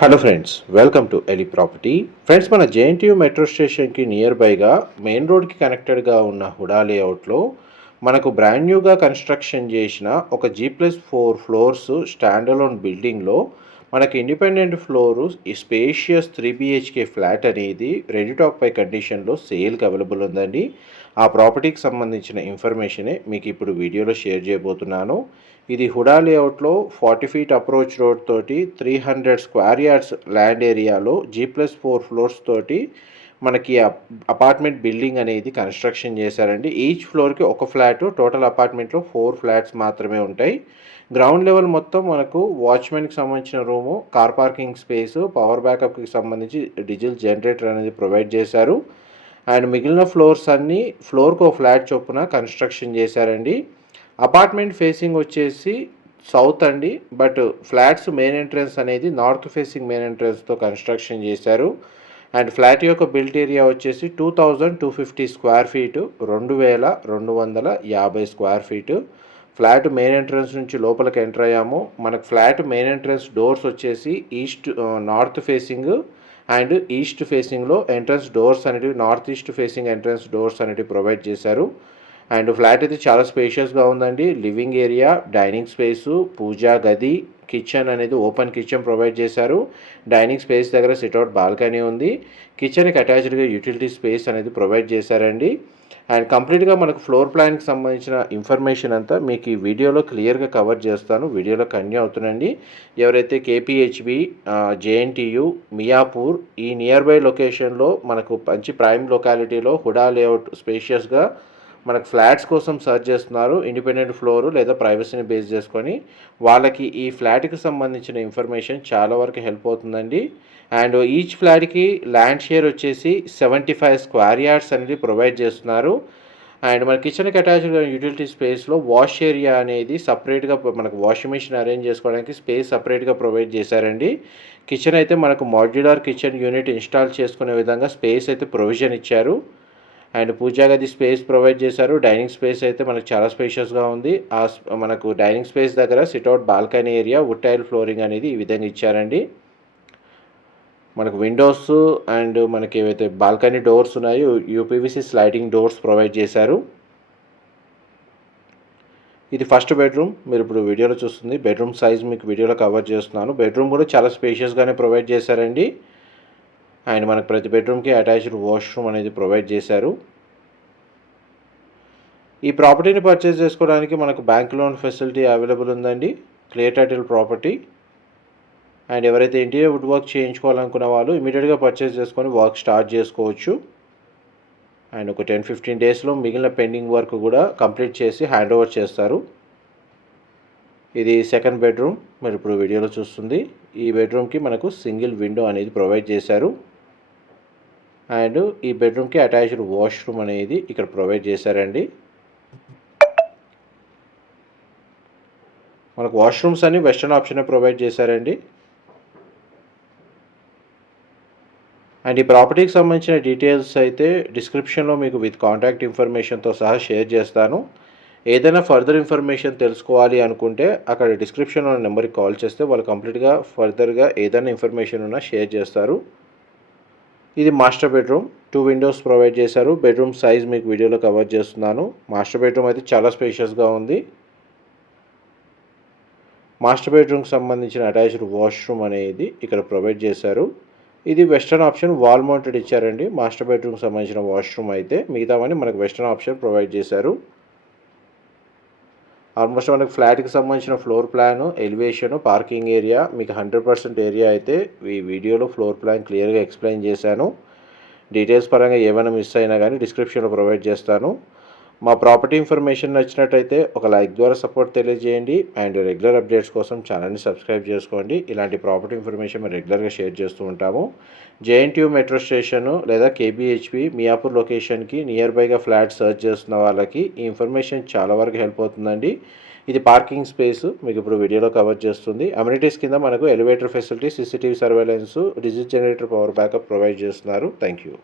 Hello friends, welcome to ఎలి property. Friends, మన JNTU metro స్టేషన్కి నియర్ బైగా మెయిన్ రోడ్కి కనెక్టెడ్గా ఉన్న హుడా లేఅవుట్లో మనకు బ్రాండ్ న్యూగా కన్స్ట్రక్షన్ చేసిన ఒక G+4 ఫ్లోర్స్ స్టాండ్ అలోన్ బిల్డింగ్లో మనకి ఇండిపెండెంట్ ఫ్లోరు ఈ స్పేషియస్ 3 BHK ఫ్లాట్ అనేది రెడీ టాక్ పై కండిషన్లో సేల్కి అవైలబుల్ ఉందండి. ఆ ప్రాపర్టీకి సంబంధించిన ఇన్ఫర్మేషనే మీకు ఇప్పుడు వీడియోలో షేర్ చేయబోతున్నాను. ఇది హుడా లేఅవుట్లో 40 ఫీట్ అప్రోచ్ రోడ్ తోటి 300 స్క్వేర్ యార్డ్స్ ల్యాండ్ ఏరియాలో G+4 ఫ్లోర్స్ తోటి మనకి అపార్ట్మెంట్ బిల్డింగ్ అనేది కన్స్ట్రక్షన్ చేశారండి. ఈచ్ ఫ్లోర్కి ఒక ఫ్లాట్, టోటల్ అపార్ట్మెంట్లో 4 ఫ్లాట్స్ మాత్రమే ఉంటాయి. గ్రౌండ్ లెవెల్ మొత్తం మనకు వాచ్మెన్కి సంబంధించిన room, car parking space, power బ్యాకప్కి సంబంధించి డీజిల్ జనరేటర్ అనేది ప్రొవైడ్ చేశారు. అండ్ మిగిలిన ఫ్లోర్స్ అన్నీ ఫ్లోర్కి ఒక ఫ్లాట్ చొప్పున కన్స్ట్రక్షన్ చేశారండి. అపార్ట్మెంట్ ఫేసింగ్ వచ్చేసి సౌత్ అండి, బట్ ఫ్లాట్స్ మెయిన్ ఎంట్రన్స్ అనేది నార్త్ ఫేసింగ్ మెయిన్ ఎంట్రన్స్తో కన్స్ట్రక్షన్ చేశారు. అండ్ ఫ్లాట్ యొక్క బిల్ట్ ఏరియా వచ్చేసి 2250 square feet, 2250 square feet. Flat main entrance నుంచి లోపలికి ఎంటర్ అయ్యాము. మనకు ఫ్లాట్ మెయిన్ ఎంట్రన్స్ డోర్స్ వచ్చేసి నార్త్ ఫేసింగ్ అండ్ ఈస్ట్ ఫేసింగ్లో ఎంట్రన్స్ డోర్స్ అనేటివి north east facing entrance doors అనేటివి ప్రొవైడ్ చేశారు. అండ్ ఫ్లాట్ అయితే చాలా స్పేషియస్గా ఉందండి. లివింగ్ ఏరియా, డైనింగ్ స్పేసు, పూజా గది, కిచెన్ అనేది ఓపెన్ కిచెన్ ప్రొవైడ్ చేశారు. డైనింగ్ స్పేస్ దగ్గర సిట్అవుట్ బాల్కనీ ఉంది. కిచెన్కి అటాచ్డ్గా యూటిలిటీ స్పేస్ అనేది ప్రొవైడ్ చేశారండి. అండ్ కంప్లీట్గా మనకు ఫ్లోర్ ప్లాన్కి సంబంధించిన ఇన్ఫర్మేషన్ అంతా మీకు ఈ వీడియోలో క్లియర్గా కవర్ చేస్తాను. వీడియోలో కంటిన్యూ అవుతుందండి. ఎవరైతే KPHB, JNTU, మియాపూర్ ఈ నియర్ బై లొకేషన్లో మనకు మంచి ప్రైమ్ లొకాలిటీలో హుడా లేఅవుట్ స్పేషియస్గా మనకు ఫ్లాట్స్ కోసం సర్చ్ చేస్తున్నారు, ఇండిపెండెంట్ ఫ్లోరు లేదా ప్రైవసీని బేస్ చేసుకొని, వాళ్ళకి ఈ ఫ్లాట్కి సంబంధించిన ఇన్ఫర్మేషన్ చాలా వరకు హెల్ప్ అవుతుందండి. అండ్ ఈచ్ ఫ్లాట్కి ల్యాండ్ షేర్ వచ్చేసి 75 స్క్వేర్ యార్డ్స్ అనేది ప్రొవైడ్ చేస్తున్నారు. అండ్ మన కిచెన్కి అటాచ్డ్ యూటిలిటీ స్పేస్లో వాష్ ఏరియా అనేది సపరేట్గా మనకు వాషింగ్ మిషన్ అరేంజ్ చేసుకోవడానికి స్పేస్ సపరేట్గా ప్రొవైడ్ చేశారండి. కిచెన్ అయితే మనకు మాడ్యులర్ కిచెన్ యూనిట్ ఇన్స్టాల్ చేసుకునే విధంగా స్పేస్ అయితే ప్రొవిజన్ ఇచ్చారు. అండ్ పూజా గది స్పేస్ ప్రొవైడ్ చేశారు. డైనింగ్ స్పేస్ అయితే మనకు చాలా స్పేషియస్గా ఉంది. మనకు డైనింగ్ స్పేస్ దగ్గర sit out balcony area, wood tile flooring అనేది ఈ విధంగా ఇచ్చారండి. మనకు విండోస్ అండ్ మనకి ఏవైతే బాల్కనీ డోర్స్ ఉన్నాయో UPVC స్లైడింగ్ డోర్స్ ప్రొవైడ్ చేశారు. ఇది ఫస్ట్ బెడ్రూమ్. మీరు ఇప్పుడు వీడియోలో చూస్తుంది బెడ్రూమ్ సైజ్ మీకు వీడియోలో కవర్ చేస్తున్నాను. బెడ్రూమ్ కూడా చాలా స్పేషియస్గానే ప్రొవైడ్ చేశారండి. అండ్ మనకు ప్రతి బెడ్రూమ్కి అటాచ్డ్ వాష్రూమ్ అనేది ప్రొవైడ్ చేశారు. ఈ ప్రాపర్టీని పర్చేస్ చేసుకోవడానికి మనకు బ్యాంక్ లోన్ ఫెసిలిటీ అవైలబుల్ ఉందండి. Clear title property. అండ్ ఎవరైతే ఇంటీరియర్ వుడ్ వర్క్ చేయించుకోవాలనుకున్న వాళ్ళు ఇమీడియట్గా పర్చేస్ చేసుకొని వర్క్ స్టార్ట్ చేసుకోవచ్చు. అండ్ ఒక 10-15 డేస్లో మిగిలిన పెండింగ్ వర్క్ కూడా కంప్లీట్ చేసి హ్యాండ్ ఓవర్ చేస్తారు. ఇది సెకండ్ బెడ్రూమ్. మీరు ఇప్పుడు వీడియోలో చూస్తుంది. ఈ బెడ్రూమ్కి మనకు సింగిల్ విండో అనేది ప్రొవైడ్ చేశారు. అండ్ ఈ బెడ్రూమ్కి అటాచ్డ్ వాష్రూమ్ అనేది ఇక్కడ ప్రొవైడ్ చేశారండి. మనకు వాష్రూమ్స్ అన్ని వెస్టర్న్ ఆప్షన్ ప్రొవైడ్ చేశారండి. అండ్ ఈ ప్రాపర్టీకి సంబంధించిన డీటెయిల్స్ అయితే డిస్క్రిప్షన్లో మీకు విత్ కాంటాక్ట్ ఇన్ఫర్మేషన్తో సహా షేర్ చేస్తాను. ఏదైనా ఫర్దర్ ఇన్ఫర్మేషన్ తెలుసుకోవాలి అనుకుంటే అక్కడ డిస్క్రిప్షన్లో నెంబర్కి కాల్ చేస్తే వాళ్ళు కంప్లీట్గా ఫర్దర్గా ఏదైనా ఇన్ఫర్మేషన్ ఉన్నా షేర్ చేస్తారు. ఇది మాస్టర్ బెడ్రూమ్. 2 విండోస్ ప్రొవైడ్ చేశారు. బెడ్రూమ్ సైజ్ మీకు వీడియోలో కవర్ చేస్తున్నాను. మాస్టర్ బెడ్రూమ్ అయితే చాలా స్పేషియస్గా ఉంది. మాస్టర్ బెడ్రూమ్కి సంబంధించిన అటాచ్డ్ వాష్రూమ్ అనేది ఇక్కడ ప్రొవైడ్ చేశారు. ఇది వెస్టర్న్ ఆప్షన్ వాల్ మౌంటెడ్ ఇచ్చారండి. మాస్టర్ బెడ్రూమ్కి సంబంధించిన వాష్రూమ్ అయితే మిగతావన్నీ మనకు వెస్టర్న్ ఆప్షన్ ప్రొవైడ్ చేశారు. ఆల్మోస్ట్ మనకు ఫ్లాట్కి సంబంధించిన floor plan, elevation, parking area మీకు 100% ఏరియా అయితే ఈ వీడియోలో ఫ్లోర్ ప్లాన్ క్లియర్గా ఎక్స్ప్లెయిన్ చేశాను. డీటెయిల్స్ పరంగా ఏమైనా మిస్ అయినా కానీ డిస్క్రిప్షన్లో ప్రొవైడ్ చేస్తాను. మా ప్రాపర్టీ ఇన్ఫర్మేషన్ నచ్చినట్టయితే ఒక లైక్ ద్వారా సపోర్ట్ తెలియజేయండి. అండ్ రెగ్యులర్ అప్డేట్స్ కోసం ఛానల్ని సబ్స్క్రైబ్ చేసుకోండి. ఇలాంటి ప్రాపర్టీ ఇన్ఫర్మేషన్ మేము రెగ్యులర్గా షేర్ చేస్తూ ఉంటాము. JNTU మెట్రో స్టేషను లేదా KPHB మియాపూర్ లొకేషన్కి నియర్ బైగా ఫ్లాట్ సర్చ్ చేస్తున్న వాళ్ళకి ఈ ఇన్ఫర్మేషన్ చాలా వరకు హెల్ప్ అవుతుందండి. ఇది పార్కింగ్ స్పేస్ మీకు ఇప్పుడు వీడియోలో కవర్ చేస్తుంది. అమ్యూనిటీస్ కింద మనకు elevator facility, CCTV surveillance, diesel generator, power backup provide చేస్తున్నారు. Thank you.